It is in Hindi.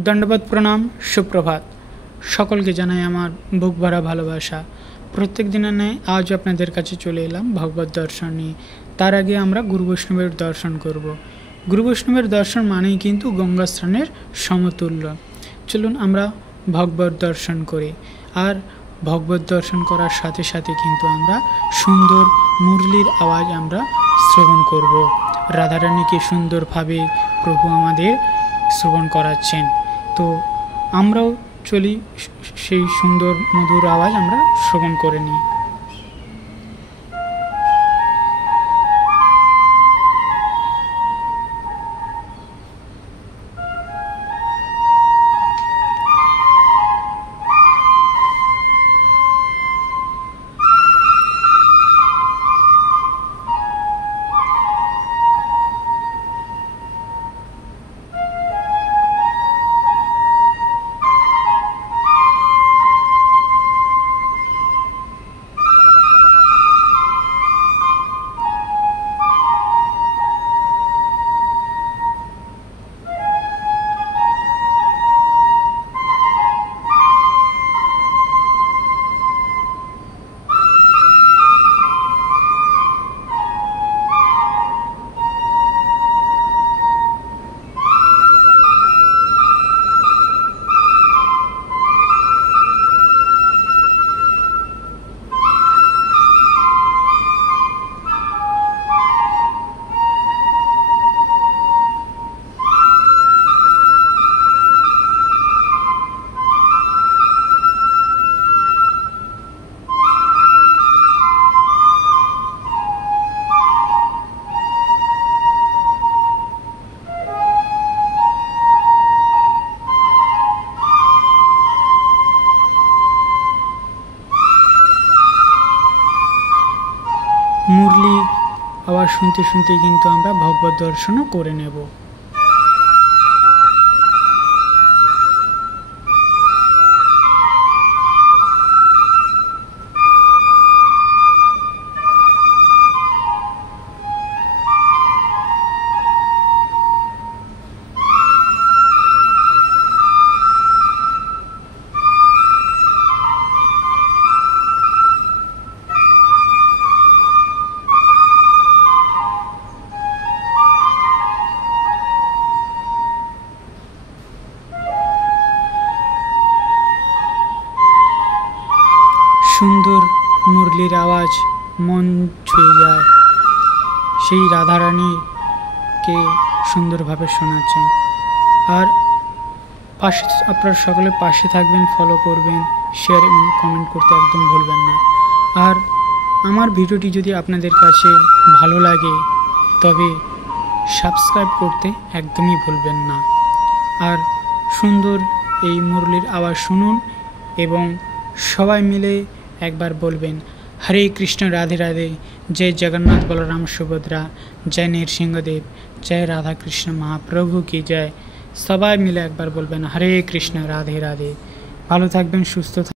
दंडवत प्रणाम सुप्रभात सकलके जानाई आमार बुक भरा भालोबासा। प्रत्येक दिनेर न्याय आज आपनादेर काछे चले एलाम भगवत दर्शन निये। तार आगे आमरा गुरु वैष्णवेर दर्शन करब। गुरु वैष्णवेर दर्शन मानेई किन्तु गंगा स्नानेर समतुल्य। चलुन आमरा भगवत दर्शन करी। आर भगवत दर्शन करार साथे साथे किन्तु आमरा सुंदर मुरलिर आवाज आमरा श्रवण करब। राधारानीके सुंदर भावे प्रभु आमादेर श्रवण कराচ্ছেন। तो আমরাও চলি সেই সুন্দর মধুর আওয়াজ আমরা শ্রবণ করে নিই। मुरली आवाज सुनते सुनते किन्तु आमरा भगवत दर्शनও করে নেব। सुंदर मुरलिर आवाज मन छुए जाए। सेई राधारानी के सुंदर भावे शोनाচ্ছেন। और पाशे आपनारा सकले पाशे थाकबेन, फलो करबेन, शेयर एबं कमेंट करते एकदम भुलबेन ना। और आमार भिडियोटी यदि आपनादेर काछे भालो लागे तबे सबस्क्राइब करते एकदमई भुलबेन ना। और सुंदर এই मुरलिर आवाज शुनुन एबं सबाई मिले एक बार बोलबेन हरे कृष्ण राधे राधे, जय जगन्नाथ बलराम सुभद्रा, जय नृसिंहदेव, जय राधा कृष्ण महाप्रभु की जय। सबाई मिले एक बार बोलबेन हरे कृष्ण राधे राधे। भालो थाकबेन, सुस्थ थाकबेन।